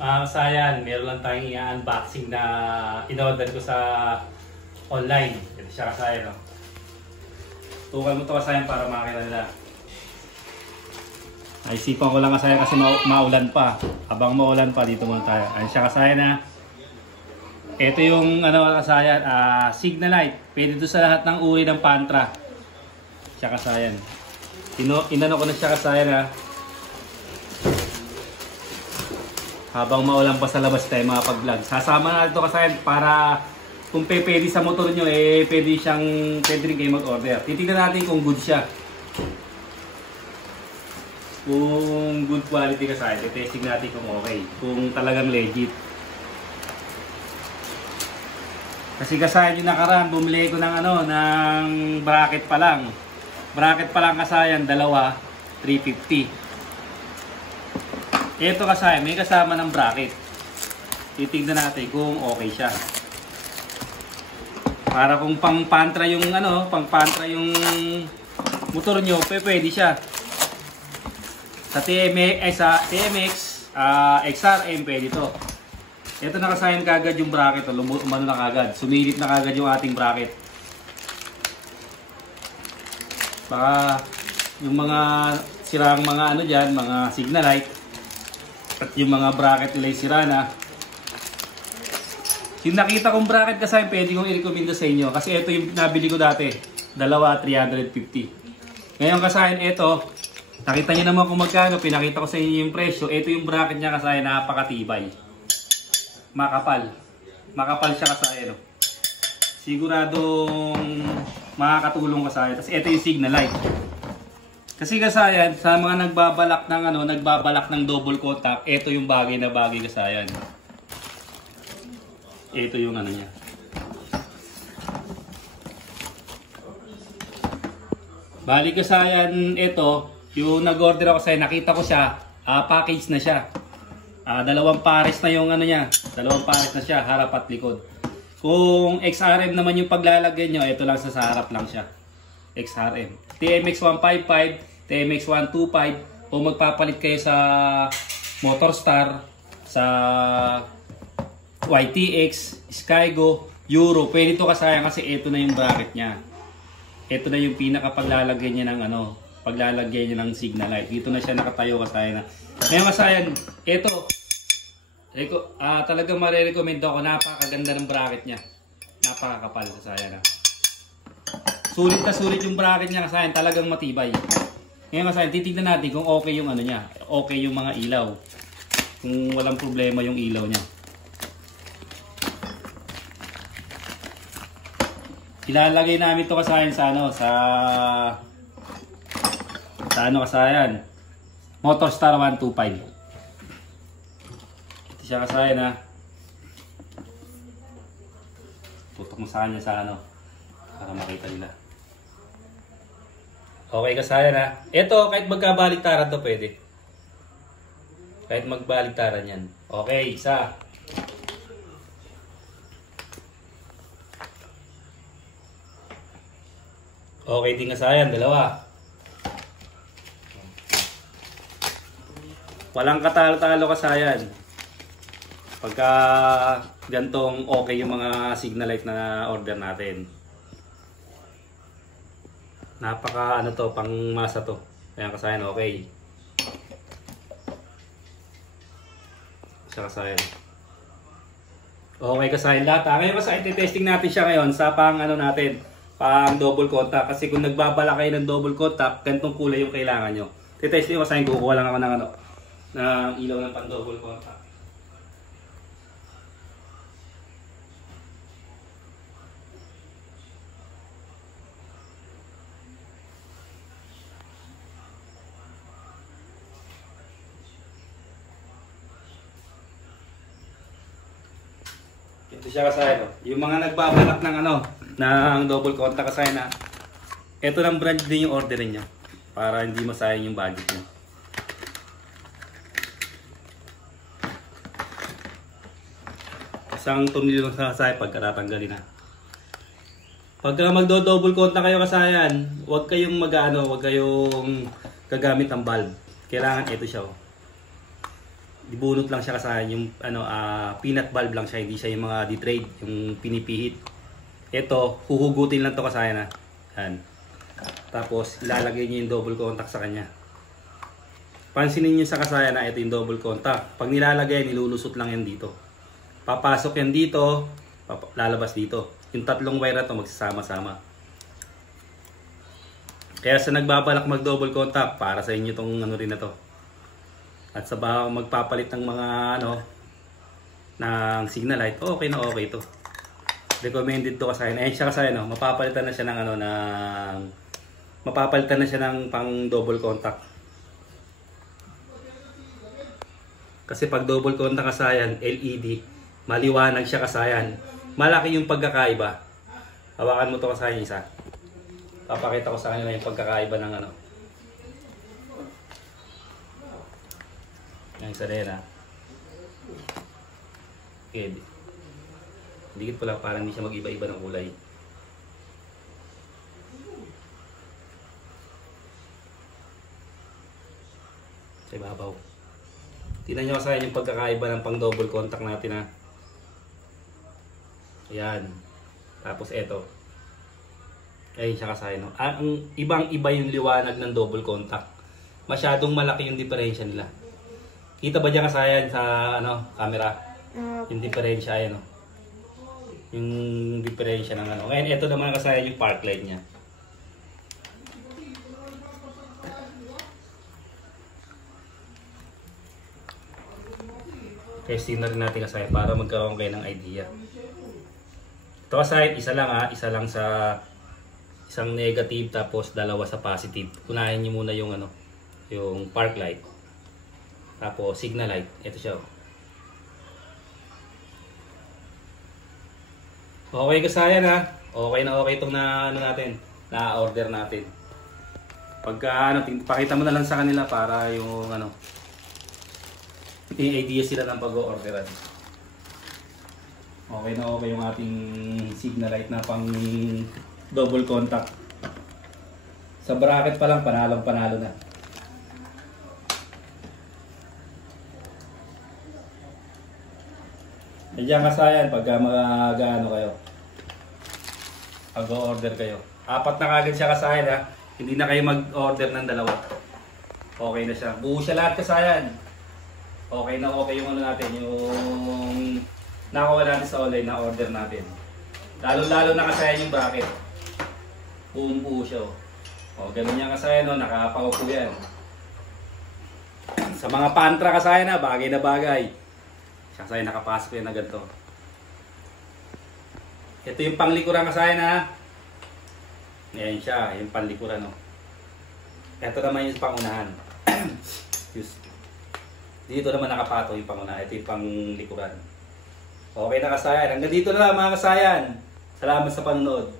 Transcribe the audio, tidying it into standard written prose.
Kasayan, meron lang tayong i-unboxing na in-order ko sa online. Ito siya kasayan, no? Tukal mo ito kasayan para makakita nila. Ay, isipan ko lang kasayan kasi maulan pa. Habang maulan pa, dito muna tayo. Ayun siya kasayan, na. Ito yung kasayan, Signalite. Pwede ito sa lahat ng uri ng Pantra. Siya kasayan. Inano ko na siya kasayan, ha. Habang maulan pa sa labas tayo mga pag-vlog. Sasama na ito kasayan para kung pwede sa motor nyo, pwede rin kayo mag-order. Titignan natin kung good siya. Kung good quality kasayan, testing natin kung okay. Kung talagang legit. Kasi kasayan yung nakaraan, bumili ko ng ng bracket pa lang. Bracket pa lang kasayan, dalawa, 350. Ito kasayan, may kasama ng bracket. Titignan natin kung okay siya. Para kung pang-pantra yung pang-pantra yung motor nyo, pwede siya. Sa TMX, XRM pwede ito. Ito na kasayan kagad yung bracket, umano na kagad. Sumilip na kagad yung ating bracket. Baka yung mga sirang mga dyan, mga Signalite. At yung mga bracket nila yung sira na. Yung nakita kong bracket kasi pwede kong i-recommend sa inyo. Kasi ito yung nabili ko dati. Dalawa, 350. Ngayon kasayan, ito. Nakita nyo naman kung magkano. Pinakita ko sa inyo yung presyo. Ito yung bracket niya kasayan, napakatibay. Makapal. Makapal siya kasayan. Siguradong makakatulong kasayan. Tapos ito yung Signalite. Kasi kasayan, sa mga nagbabalak ng double contact, ito yung bagay na bagay kasayan. Ito yung niya. Bali kasayan, ito, yung nag-order ako kasayan, nakita ko siya, package na siya. Dalawang pares na yung niya. Dalawang pares na siya, harap at likod. Kung XRM naman yung paglalagyan nyo, ito lang sa harap lang siya. XRM. TMX 155, TMX 125, o magpapalit kayo sa Motorstar, sa YTX, Skygo, Euro, pwede ito kasayan kasi ito na yung bracket niya. Ito na yung pinakapaglalagyan niya ng paglalagyan niya ng Signalite. Dito na siya nakatayo kasayan na. Ngayon kasayan, ito, talagang marirecommend ako, napakaganda ng bracket niya. Napakakapal kasayan na. Sulit na sulit yung bracket niya kasayan, talagang matibay. Ngayon kasayan, titignan natin kung okay yung niya. Okay yung mga ilaw. Kung walang problema yung ilaw niya. Ilalagay namin ito kasayan sa kasayan. Motorstar 125. Ito siya kasayan, ha. Tutok mo sa kanya sa para makita nila. Okay kasayan, ha. Ito kahit magkabaliktaran to pwede. Kahit magbaliktaran yan. Okay, isa. Okay din kasayan, dalawa. Walang katalo-talo kasayan. Pagka gantong okay yung mga Signalite na order natin. Napaka to, pang masa to. Ayan kasayan, okay. Siya kasayan. Okay kasayan lahat. Ngayon kasayan, testing natin siya ngayon sa pang natin. Pang double contact. Kasi kung nagbabala kayo ng double contact, gantong kulay yung kailangan nyo. Titesting ko kasayan, kukuha lang ako ng ng ilaw ng pang double contact. Ito siya kasayan. Yung mga nagbabalak ng ng double contact kasayan na. Ito ng brand din yung orderin nyo. Para hindi masayang yung budget nyo. Isang tornilyo lang sa kasayan pagkatatanggalin na. Pagka magdo-double contact kayo kasayan, huwag kayong huwag kayong gagamit ng valve. Kailangan ito siya. Bunot lang siya kasayan, yung ano, peanut valve lang siya, hindi siya yung mga detrade, yung pinipihit. Ito, huhugutin lang to kasayan na. Yan. Tapos ilalagay niyo yung double contact sa kanya. Pansinin niyo sa kasayan na ito yung double contact. Pag nilalagay, nilulusot lang yan dito. Papasok yan dito, lalabas dito. Yung tatlong wire na to magsasama-sama. Kaya sa nagbabalak mag double contact, para sa inyo tong ano rin na to. At sa magpapalit ng mga ano ng signal light, okay na okay to. Recommended to kasayan. Ayan siya kasayan, no? Mapapalitan na siya ng ano mapapalitan na siya ng pang double contact. Kasi pag double contact kasayan, LED, maliwanag siya kasayan. Malaki yung pagkakaiba. Hawakan mo to kasayan isa. Papakita ko sa kanila yung pagkakaiba ng ano. Yung isa rin, ha. Okay. Dikit ko lang para hindi siya mag-iba-iba ng kulay. Sa ibabaw. Tingnan nyo kasi yung pagkakaiba ng pang double contact natin, ha. Ayan. Tapos eto. Ayun siya kasayan, no? Ang ibang-iba yung liwanag ng double contact. Masyadong malaki yung diferensya nila. Kita ba dyan kasayan sa ano, camera? Yung diferensya, ayan, no? Yung diferensya ng ano. Ngayon, ito naman kasayan yung park light niya. Testing na rin natin kasayan para magkaroon kayo ng idea. Ito kasayan, isa lang, ha. Isa lang sa isang negative tapos dalawa sa positive. Unahin niyo muna yung ano, yung park light. Tapos signal light. Ito siya. Okay kasayan, ha. Okay na okay itong na ano natin, na order natin. Pagka ano, pakita mo na lang sa kanila para yung ano, yung idea sila ng pag-orderan. Okay na okay yung ating signal light na pang double contact. Sa bracket pa lang panalo na. Diyan kasayan pagka mag-ano kayo. Pag-order kayo. 4 na kagad siya kasayan, ha. Hindi na kayo mag-order ng dalawa. Okay na siya. Buo siya lahat kasayan. Okay na okay yung ano natin, yung nakuha natin sa online na order natin. Lalo na kasayan yung bracket. Buong-buo siya, oh. O, ganun yan kasayan, no? Nakapaupo yan. Sa mga pantra kasayan, na bagay na bagay. Kasayan, nakapasok yan na ganito. Ito yung panglikuran kasayan, ha. Ayan siya, yung panlikuran, no. Ito naman yung pangunahan. Dito naman nakapato yung pangunahan. Ito yung panglikuran. Okay na kasayan. Hanggang dito na lang mga kasayan. Salamat sa panonood.